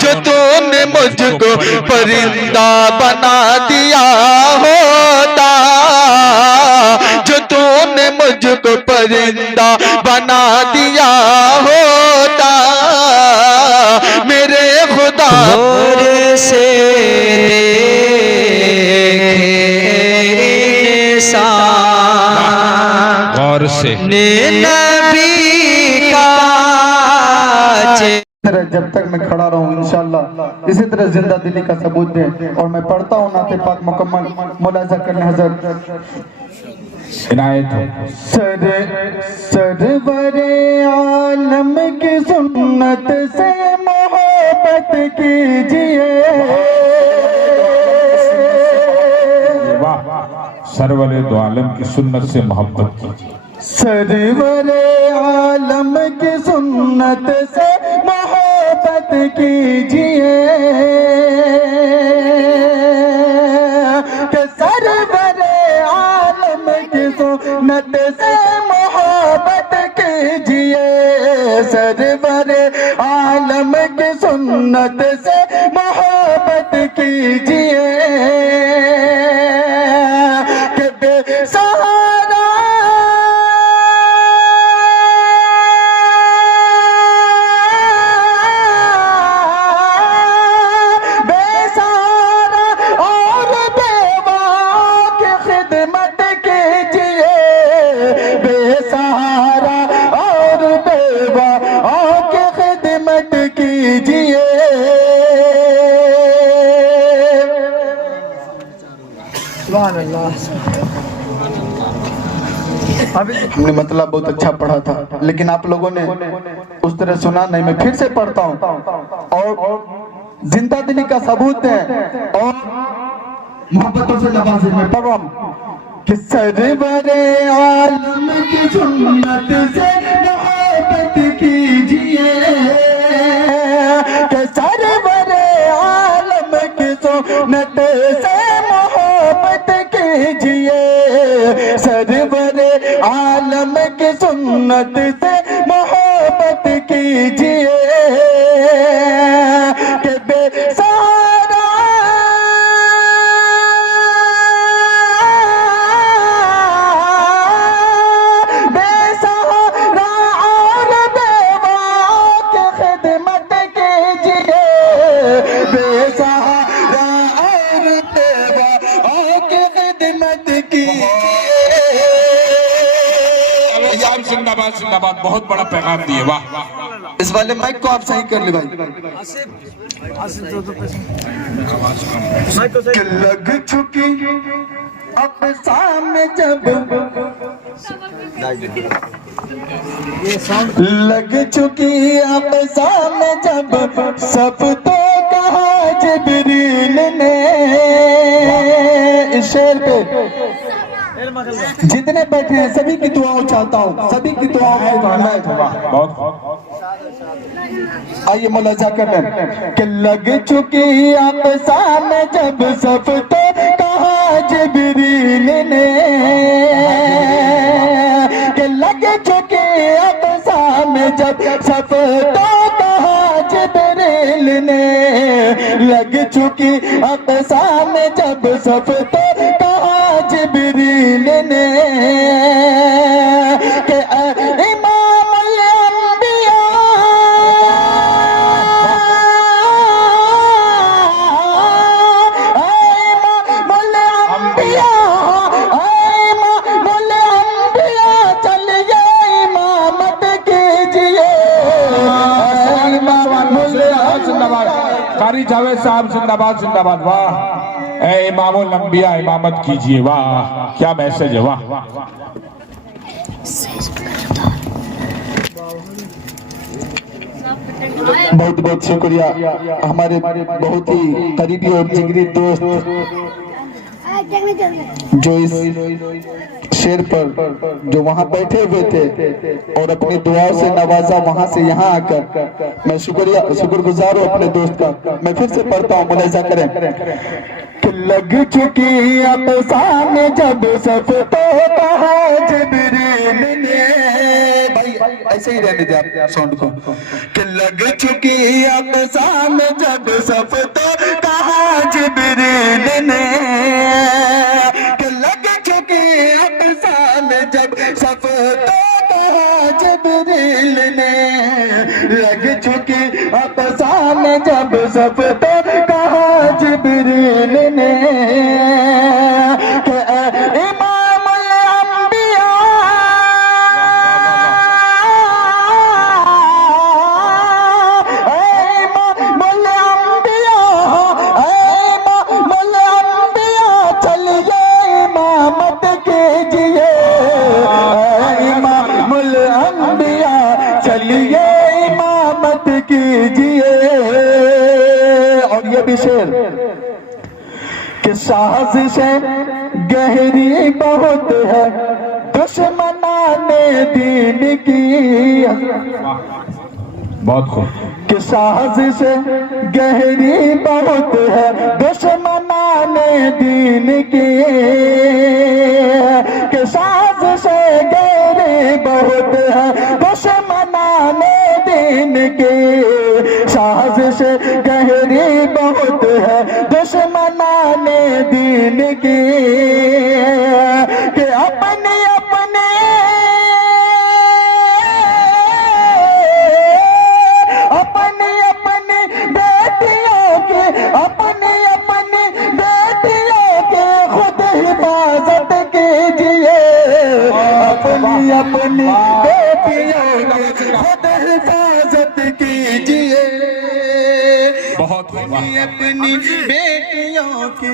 जो तूने मुझको परिंदा बना दिया होता, जो तूने मुझको परिंदा बना दिया होता, मेरे खुदा से गौर से नबी का जब तक मैं खड़ा रहूं इंशाअल्लाह इसी तरह जिंदा दिली का सबूत दें। और मैं पढ़ता हूँ नाते पाक मुकम्मल मुलाजा करने हजरत इनायत हो। सरवरे आलम की सुन्नत से मोहब्बत कीजिए, सरवरे दो आलम की सुन्नत से मोहब्बत कीजिए। सरवरे आलम की सुन्नत से मोहब्बत कीजिए, कि सरवरे आलम की सुन्नत से मोहब्बत कीजिए, सरवरे आलम की सुन्नत से मोहब्बत कीजिए, कि बेसहारा हमने मतलब बहुत अच्छा पढ़ा था, लेकिन आप लोगों ने उस तरह सुना नहीं। मैं फिर से पढ़ता हूँ और जिंदा दिली का सबूत है और मोहब्बतों से नवाजे में पढ़ रहा हूँ कि सरवरे आलम की सुन्नत से मोहब्बत कीजिए, कि सरवरे आलम की सुन्नत से मोहब्बत कीजिए, सरवरे आलम की सुन्नत से मोहब्बत कीजिए, कि बेसहारा बेसहारा और बेवा की खिदमत कीजिए, बेसहारा और बेवा की खिदमत कीजिए। जिंदाबाद जिंदाबाद, बहुत बड़ा पैगाम दिए। वाह, इस वाले माइक को आप सही कर ले भाई। लग चुकी अब सामने जब लग चुकी अब सामने जब सब तो कहा जिब्रील ने, इस शेर पे जितने बैठे हैं सभी की दुआओं चाहता हूँ, सभी की दुआओं आइए मुलाजा करने कि लग चुकी आपसा में जब सब तो कहा जिब्रील ने, कि लग चुकी आपसा में जब सब तो कहा जिब्रील ने, लग चुकी आपसा में जब सब तो कहा जिब्रील ने, कि इमाम अंबिया चलिए इमामत कीजिए। कारी जावेद साहब जिंदाबाद जिंदाबाद। वाह, ए इमामुल अंबिया इमामत कीजिए। वाह, क्या मैसेज है। वाह, बहुत बहुत शुक्रिया हमारे बहुत ही करीबी और जिगरी दोस्त जो इस शेर पर जो वहाँ बैठे हुए थे और अपनी दुआओं से नवाजा, वहाँ से यहाँ आकर मैं शुक्रगुजार हूँ अपने दोस्त का। मैं फिर से पढ़ता हूँ, मुलाजा करें कि लग चुकी अब सामने जब सब तो कहा जिब्रील ने। भाई ऐसे ही रहने दे आप साउंड को कि लग चुकी अफ़सान जब सफ तो कहा जिब्रील ने कि लग चुकी अफ़सान जब सफ तो कहा जिब्रील ने लग चुकी अफ़सान जब सफ तो कहा जिब्रील ने कि इमामुल अंबिया इमामुल अंबिया इमामुल अंबिया चलिए इमामत कीजिए इमामुल अंबिया चलिए इमामत कीजिए। और ये भी शेर कि साजिशें गहरी बहुत है दुश्मनाने दीन की बहुत खूब। कि साजिशें गहरी बहुत है दुश्मनाने दीन की कि साजिशें गहरी बहुत है दुश्मनाने दीन की साजिशें गहरी बहुत है दुश्मनाने दीन की कि अपने अपने अपनी अपनी बेटियों के अपनी अपनी बेटियों के खुद हिफाजत कीजिए अपनी अपनी बेटियों के खुद हिफाजत कीजिए बहुत अपनी अपनी बेटियों की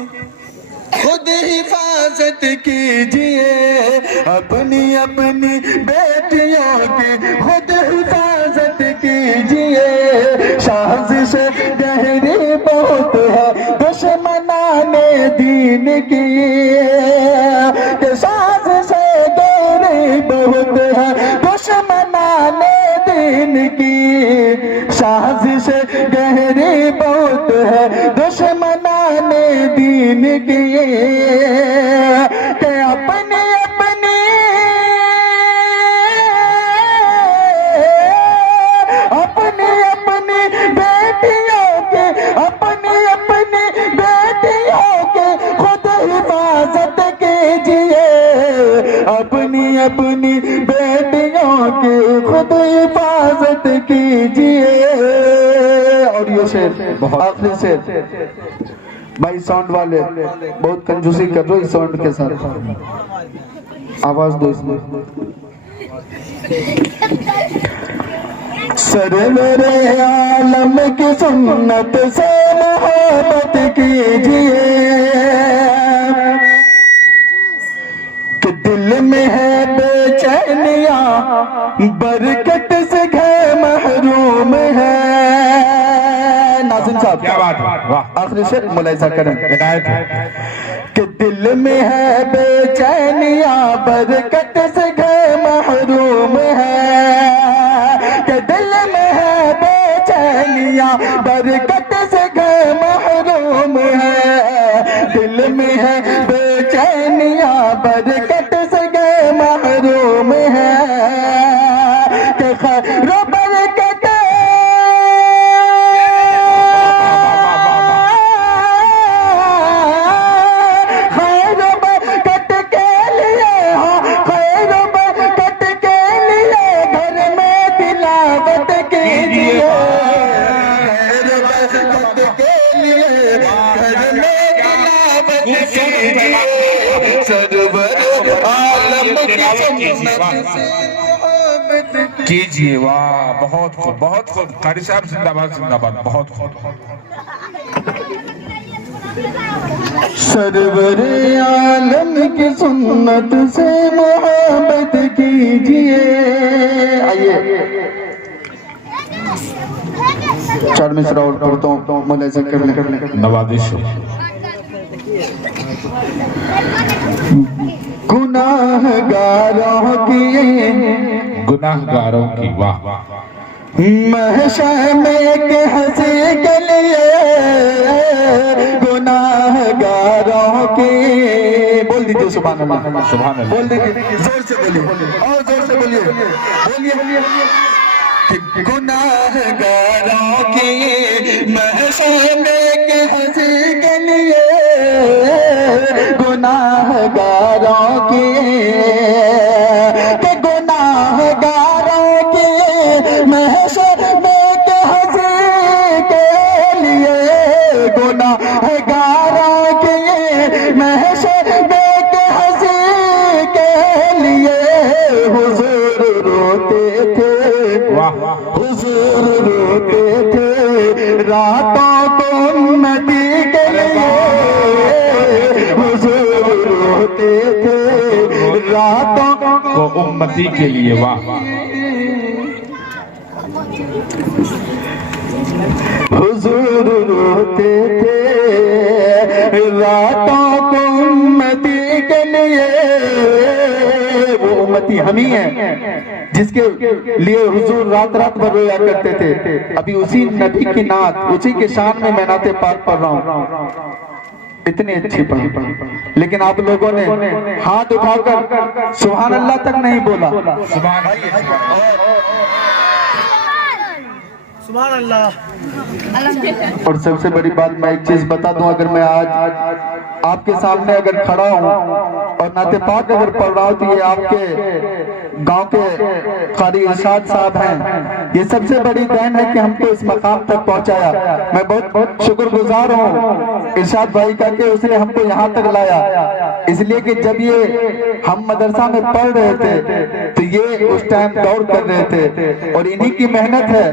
खुद हिफाजत कीजिए अपनी अपनी बेटियों की खुद हिफाजत कीजिए। साजिश गहरी बहुत है दुश्मनाने दीन की साजिश गहरी बहुत है दुश्मनाने दीन की साजिश गहरी बहुत है दुश्मनाने दीन की कि अपनी अपनी अपनी अपनी बेटियों के अपनी अपनी बेटियों के खुद हिफाजत कीजिए अपनी अपनी बेटियों की खुद हिफाजत कीजिए। और ये शेर आखिरी शेर भाई साउंड वाले बहुत कंजूसी कर रहे हो इस साउंड के साथ आवाज दो इसमें सरवरे आलम की सुन्नत से मोहब्बत कीजिए कि दिल में है बेचैनियां बरकत से घर महरूम है। नाज़िम साहब क्या बात है, वाह। आखिरी शेर मुलाहिजा करें हिदायत है। कि दिल में है बेचैनियां बरकत से घर महरूम है कि दिल में है बेचैनियां बरकत से घर महरूम है दिल में है बेचैनियां बरकत से घर महरूम है कि खैरो बरकत कीजिए। वाह, बहुत खूब, बहुत खूब। कारी साहब जिंदाबाद, जिंदाबाद, बहुत खूब। सरवर आलम की सुन्नत से मोहब्बत कीजिए। आइए 4 मिसरा और पढ़ता हूँ मुलाहिजा करने नवाजिश गुनाहगारों की वाह महशर में के हंसी के लिए गुनाहगारों की बोल दीजिए सुभान अल्लाह। सुभान अल्लाह। बोल देखिए, जोर से बोलिए और जोर से बोलिए, बोलिए कि गुनाहगारों की महशर के हंसी के लिए, गुनाहगारों की, कि गुनाहगारों की महशर के हंसी के लिए, गुनाहगारों की महशर के हंसी के लिए हुजूर रोते थे, हुजूर रोते थे रातों को उम्मती के लिए, हुजूर रोते थे रातों को उम्मती के लिए। वाह, हुजूर रोते थे रातों को उम्मती के लिए। वो उम्मती हम ही हैं जिसके लिए हुजूर रात रात भर रोया करते थे। अभी उसी नबी की नात, उसी के शान में मैं नाते पाक पढ़ रहा हूँ, इतनी अच्छी पढ़ी, लेकिन आप लोगों ने हाथ उठाकर सुभान अल्लाह तक नहीं बोला। सुभान अल्लाह। और सबसे बड़ी बात मैं एक चीज बता दूं, अगर मैं आज आपके सामने अगर खड़ा हूं और नाते पाक अगर पढ़ रहा हूं तो ये आपके गांव के कारी इरशाद साहब हैं। ये सबसे बड़ी देन है कि हमको इस मकाम तक पहुंचाया। मैं बहुत बहुत शुक्रगुजार हूं इरशाद भाई का कि उसने हमको यहाँ तक लाया, इसलिए कि जब ये हम मदरसा में पढ़ रहे थे तो ये उस टाइम दौड़ कर रहे थे और इन्हीं की मेहनत है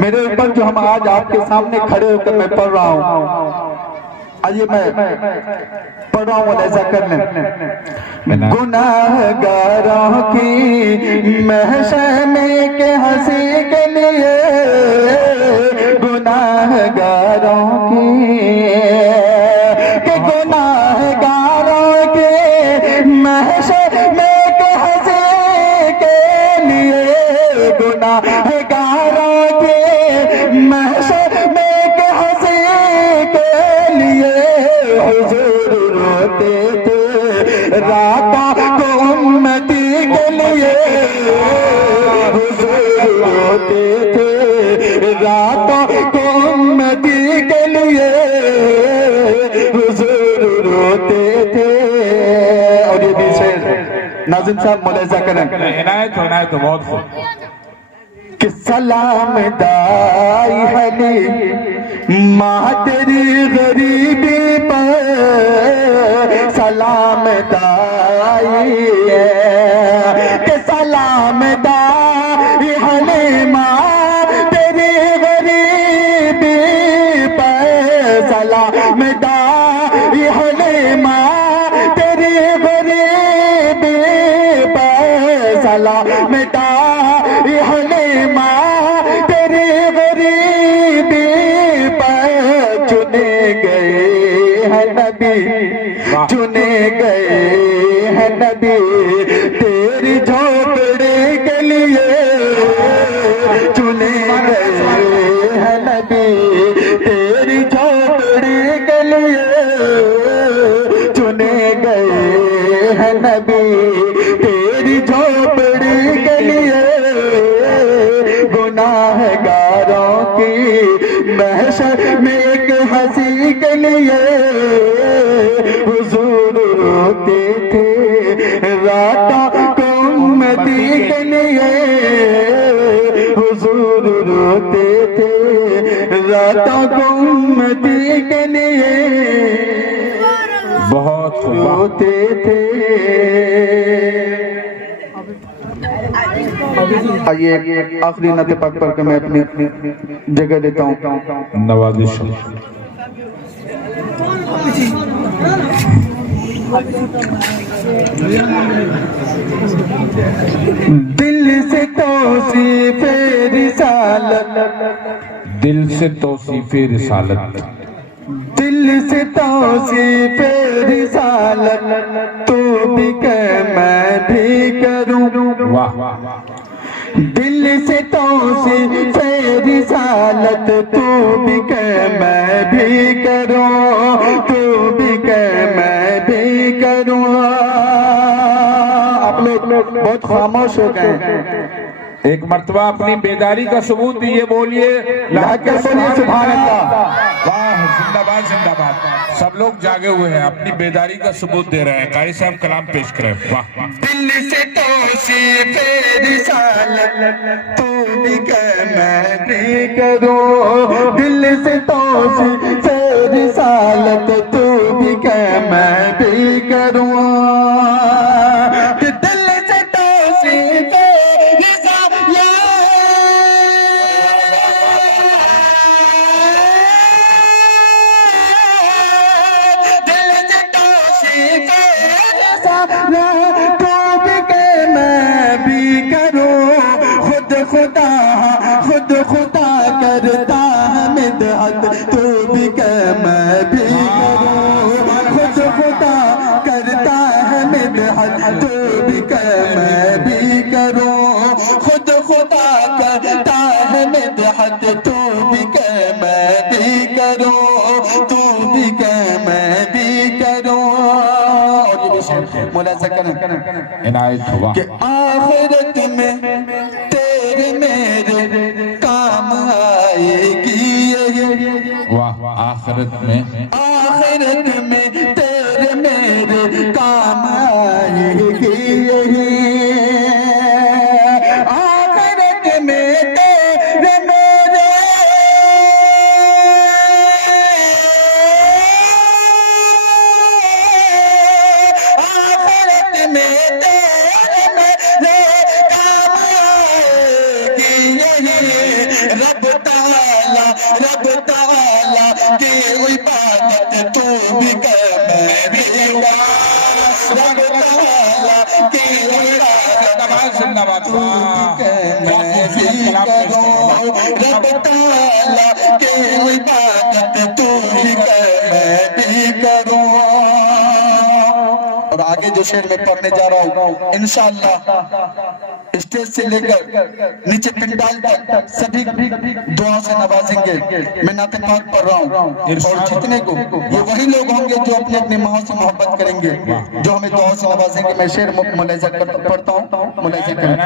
मेरे ऊपर जो हम आज आपके सामने खड़े होकर मैं पढ़ रहा हूँ। आइए मैं पढ़ रहा हूँ, ऐसा कर लें। गुनाहगारों की महशर में के हंसी के लिए, गुनाहगारों की, के गुनाहगारों के महशर में के हंसी के लिए, गुनाहगारों के महशर में के हंसी के लिए हुजूर रोते थे रातों को उम्मती के लिए, हुजूर रोते थे रातों को उम्मती के लिए, हुजूर रोते थे। और ये भी शेर नाज़िम साहब मुलाहिजा करें। इनायत बहुत खूब। कि सलाम दाई हली माँ तेरी गरीबी पर, सलाम दाई कि सलाम दाई हली माँ तेरी गरीबी पर, सलाम दाई हली माँ तेरी गरीबी पर, सलाम दाई हली माँ तेरी गरीबी पर, चुने गए हैं नबी, चुने गए हैं नबी तेरी झोपड़ी के लिए, चुने गए हैं नबी तेरी झोपड़ी के लिए, चुने गए हैं नबी तेरी झोपड़ी के लिए, गुनाहगारों की महशर में एक हंसी के लिए, हुजूर रोते थे रातों को उम्मती के लिए, हुजूर रोते थे रातों को उम्मती के लिए, बहुत रोते थे। आइए आखिरी नाते पाक पढ़ के मैं अपनी जगह लेता हूँ। नवाजिश। दिल से तौसीफ रिसालत, दिल से तौसीफ रिसालत, दिल से तौसीफ रिसालत, तू भी कर मैं भी करूं। वाह, दिल से तौसीफ रिसालत, तू भी कर मैं भी करूं, तू भी कर मैं भी करूं। खामोश हो गए। एक मर्तबा अपनी बेदारी का सबूत दीजिए, बोलिए लाके बोलिए सुभान अल्लाह। वाह, जिंदाबाद जिंदाबाद। सब लोग जागे हुए हैं, अपनी बेदारी का सबूत दे रहे हैं। कारी साहब कलाम पेश करें। वाह वाह। दिल से तौसीफ़ रिसालत तू भी कर मैं भी करूं, दिल से तौसीफ़ रिसालत तू भी कर मैं भी करूं, दिल से तौसीफ़ खुद खुदा करता है मिदहत तू भी कर मैं भी करूं, खुद खुदा करता है मिदहत तू भी कर मैं भी करूं, खुद खुदा करता है मिदहत तू भी कर मैं भी करूं, तू भी कर मैं भी करूं। और ये भी शेर मुलाज़ा करें इनायत हुआ कि आखिरत में तेरे मेरे काम आएगी ये, वाह, आखिरत में तेरे मेरे काम आएगी यही, आखिरत में तेरे मेरे, आखिरत में तेरे मेरे काम आएगी यही, रब ताला की इबादत तू भी कर मैं भी करूं, रब ताला की इबादत जिंदाबाद तू भी कर मैं भी करूं, रब ताला की इबादत तू भी कर मैं भी करूं। और आगे जो शेर मैं पढ़ने जा रहा हूँ इंशाअल्लाह स्टेज से लेकर नीचे पंडाल तक सभी दुआ से नवाजेंगे। मैं नाते पाक पढ़ रहा हूँ और जितने को ये वही लोग होंगे जो अपने अपने माँ से मोहब्बत करेंगे, जो हमें दुआ से नवाजेंगे। मैं शेर मुलाहिजा पढ़ता हूँ, मुलाहिजा करें।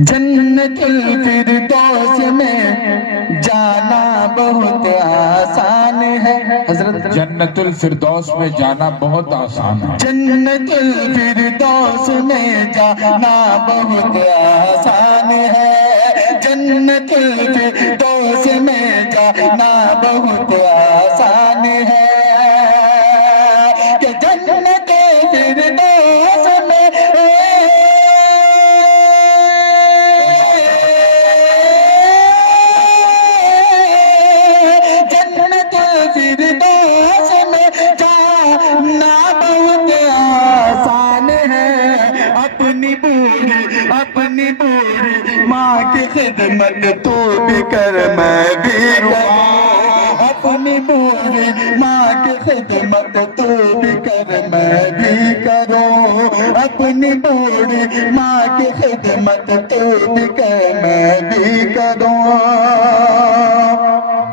जन्नतुल फिरदौस में जाना बहुत आसान है हजरत, जन्नतुल फिरदौस में जाना बहुत आसान है, जन्नतुल फिरदौस में जाना बहुत आसान है, जन्नतुल फिरदौस में जाना बहुत आसान है, कि जन्नतुल फिरदौस में अपनी बूढ़ी माँ की खिदमत तू भी कर मैं भी करूं, अपनी बूढ़ी माँ की खिदमत तू भी कर मैं भी करूं, अपनी बूढ़ी माँ की खिदमत तू भी कर मैं भी करूं।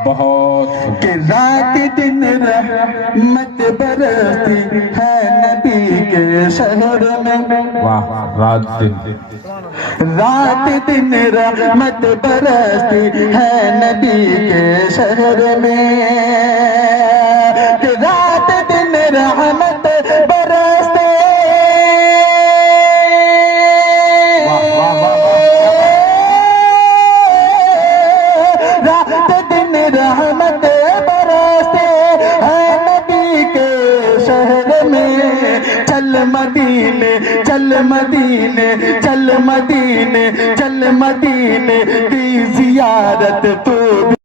बहुत कि रात दिन रहमत बरसती है नबी के शहर में, वाह, रात दिन रहमत बरसती है नबी के शहर में, कि रात दिन रहमत बरसती, रात दिन रहमत बरसती है नबी के शहर में। चल मदीने चल मदीने चल मदीने चल मदीने की जियारत तू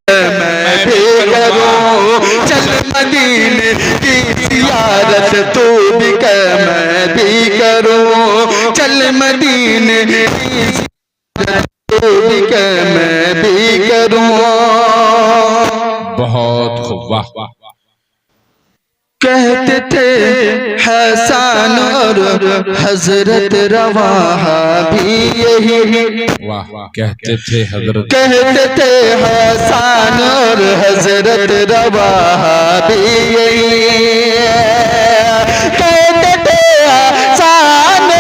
मैं भी करूं, चल मदीने की जियारत तू भी कर मैं भी करूं, चल मदीने की जियारत तू भी कर मैं भी करूं। बहुत खूब, वाह। कहते थे हसन और हजरत रवाहा भी यही, वाह, कहते थे हजरत, कहते थे हसन और हजरत रवाहा भी यही, कहते थे हसन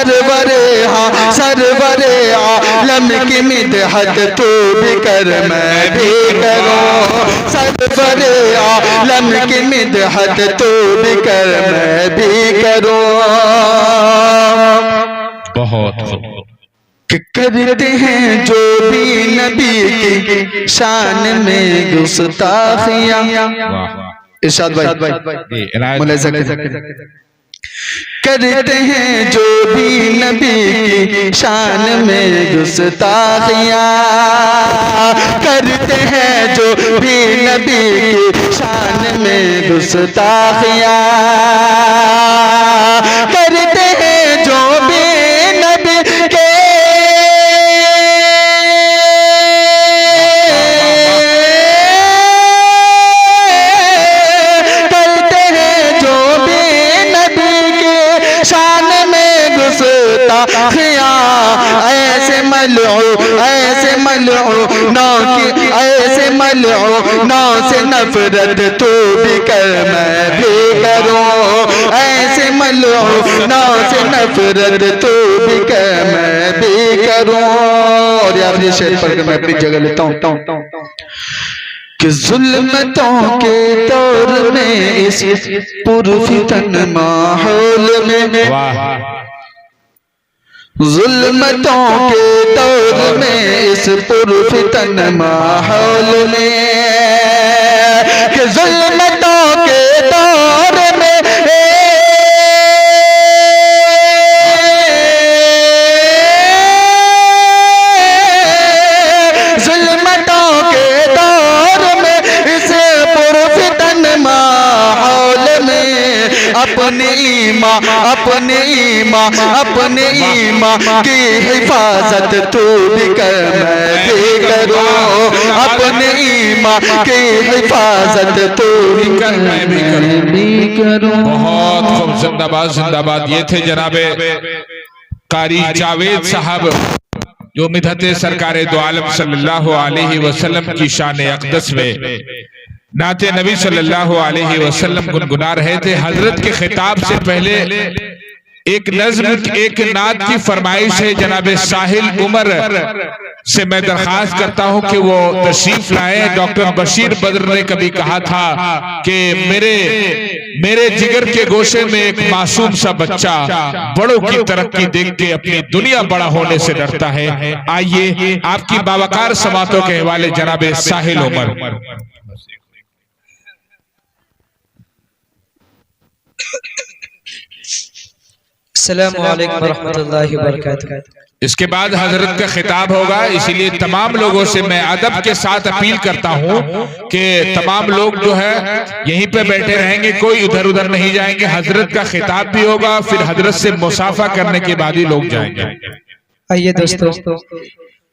सरवरे हाँ सरवरे आलम की मिदहत तू भी कर मैं भी करूं, सरवरे आलम की मिदहत तू भी कर मैं भी करूं। बहुत कि करते हैं जो भी नबी की शान में गुस्ताखियां। इरशाद भाई मुलाहिजा करते हैं जो भी नबी की शान में गुस्ताखियां, करते हैं जो भी नबी की शान में गुस्ताखियां, करते हैं जो भी नबी के ऐसे मलऊ नौ की ऐसे मलऊ नौ से नफरत तू भी कर मैं भी करूं, ऐसे मलऊ नौ से नफरत तू भी कर मैं भी करूं। और यार ये शेर पढ़ के मैं अपनी जगह लेता हूं कि जुल्मतों के दौर में इस पुरफितन माहौल में, जुल्मतों के दौर में इस पुरफितन माहौल में, कि जुल्मतों के दौर में जुल्मतों के दौर में इस पुरफितन माहौल में अपने ईमान की हिफाजत तू भी कर मैं भी करूं, अपने ईमान की हिफाजत तू भी कर मैं भी करूं। बहुत खूब, जिंदाबाद जिंदाबाद। ये थे जनाबे कारी जावेद साहब जो मिदहत सरकार दो आलम सल्लल्लाहु अलैहि वसल्लम की शान अक़दस में नाते नबी सल्लल्लाहु अलैहि वसल्लम गुनगुना रहे थे। हजरत के खिताब से पहले एक नज्म एक नात की फरमाइश है जनाबे साहिल उमर से मैं दरखास्त करता हूं कि वो तशरीफ लाए। डॉक्टर बशीर बद्र ने कभी कहा था कि मेरे जिगर के गोशे में एक मासूम सा बच्चा बड़ों की तरक्की देख के अपनी दुनिया बड़ा होने से डरता है। आइए आपकी बावकार समातों के हवाले जनाबे साहिल उमर। अस्सलामु अलैकुम वरहमतुल्लाहि वबरकातुहू। इसके बाद हजरत का खिताब होगा, इसीलिए तमाम लोगों से मैं अदब के साथ अपील करता हूं कि तमाम लोग जो है यहीं पे बैठे रहेंगे, कोई उधर उधर नहीं जाएंगे। हजरत का खिताब भी होगा, फिर हजरत से मुसाफा करने के बाद ही लोग जाएंगे। आइए दोस्तों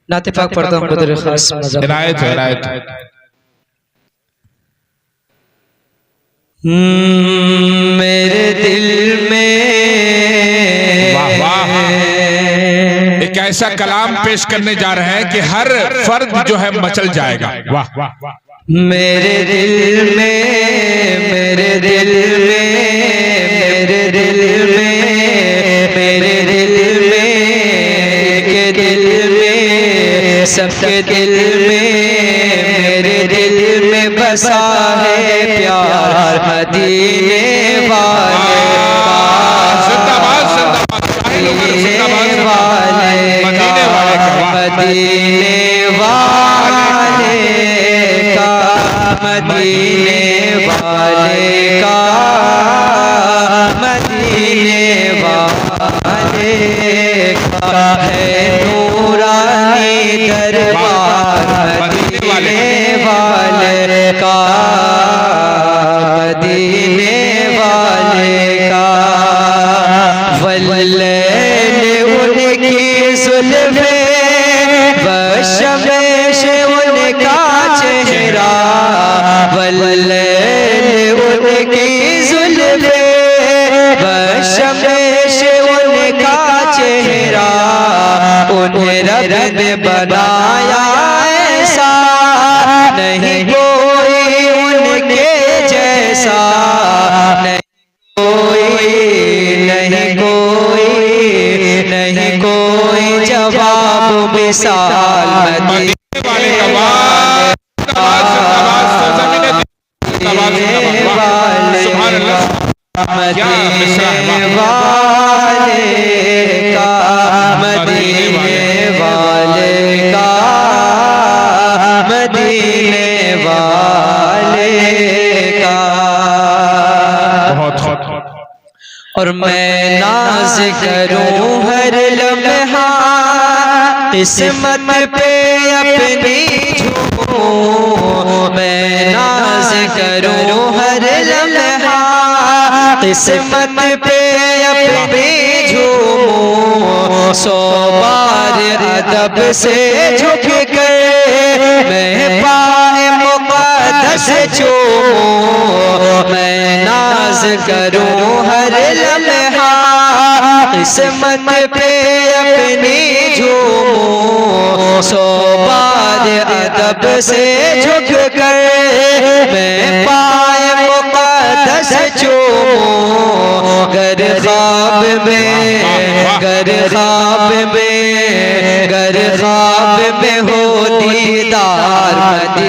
नाते पाक पढ़ता हूं बदर खास इनायत है, इनायत है। मेरे दिल में वाह वाह, एक ऐसा कलाम पेश करने जा रहे हैं कि हर फर्द जो है मचल जाएगा। वाह वाह वाह। मेरे दिल में, मेरे दिल में, मेरे दिल में, मेरे दिल में, के दिल में, सबके दिल में, मेरे दिल में बसा है प्यार मदीने वाले मदीने वाले का, मदीने वाले का, मदीने वाले का है नूरानी दरबार मदीने वाले का, मदीने वाले का। वल्लैल उनकी जुल्फ़े बशमेश उनका चेहरा, वल्लैल उनकी जुल्फ़े बशमेश उनका चेहरा। उन्हें रब ने बनाया ऐसा, नहीं कोई उनके जैसा, नहीं कोई, नहीं कोई, मिसाल मदीने वाले का वाह जिंदाबाद जिंदाबाद सुभान अल्लाह क्या मिसरा है मदीने वाले का मदीने वाले का बहुत और मैं नाज करूं हर लम्हा किस्मत पे अपनी झूमूं मैं नाज करूं हर लम्हा किस्मत पे अपनी झूमूं 100 बार अदब से झुक कर मैं पाए मुक़द्दस चूमूं मैं नाज करूं हर लम्हा किस्मत पे अपनी झूमूं 100 बार अदब से झुक कर मैं पाए मुक़द्दस चूमूं गर ख्वाब में हो दीदार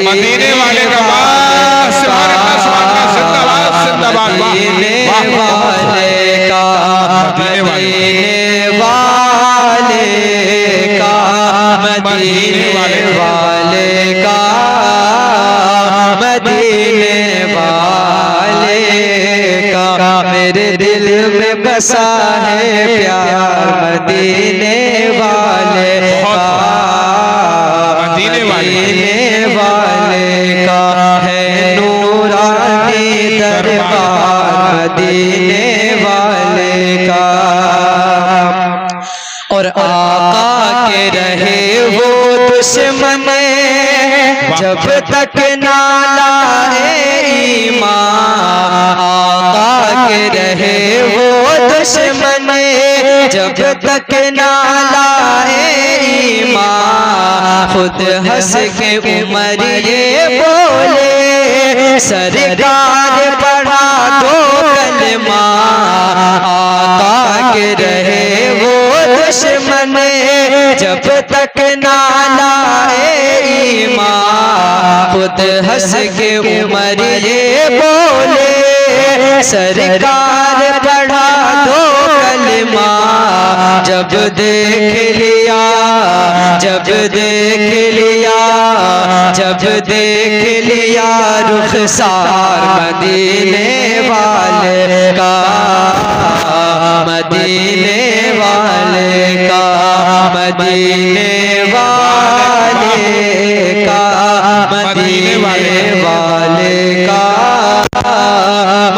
मदीने वाले का वाह सुभान अल्लाह जिंदाबाद जिंदाबाद मदीने वाले का मदीने वाले का मदीने वाले का मदीने वाले का मेरे दिल में बसा है प्यार मदीने वाले का मदीने वाले का है नूरानी दरबार मदीने वाले का और आका के रहे वो दुश्मन जब तक ना लाए ईमान आका के रहे वो दुश्मन जब तक ना लाए ईमान खुद हंस के उमर ये बोले सरकार पढ़ा दो कलमा आका के रहे वो दुश्मन जब तक ना लाए ईमान खुद हंस के उमर ये बोले सरकार पढ़ा दो कलमा जब देख लिया रुखसार मदीने वाले का मदीने वाले का मदीने वाले का मदीने वाले का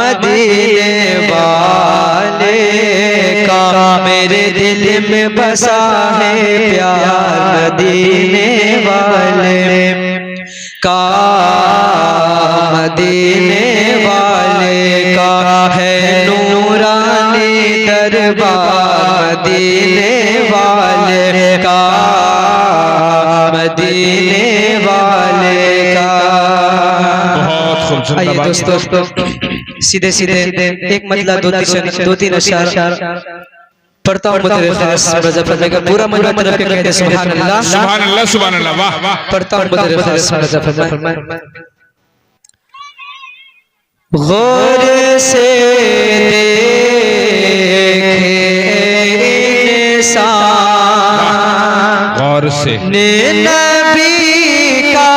मदीने वाले का मेरे दिल में बसा है प्यार मदीने वाले का मदीने वाले का है नूरानी दरबार मदीने वाले का मदीने वाले का बहुत खूबसूरत आइए दोस्तों सीधे एक मतलब दो तीन अशआर पढ़ता हूँ पूरा मजमा तरफ के कहते सुभान अल्लाह सुभान अल्लाह वाह वाह पढ़ता हूँ गौर से देखे इंसान गौर से ने नबी का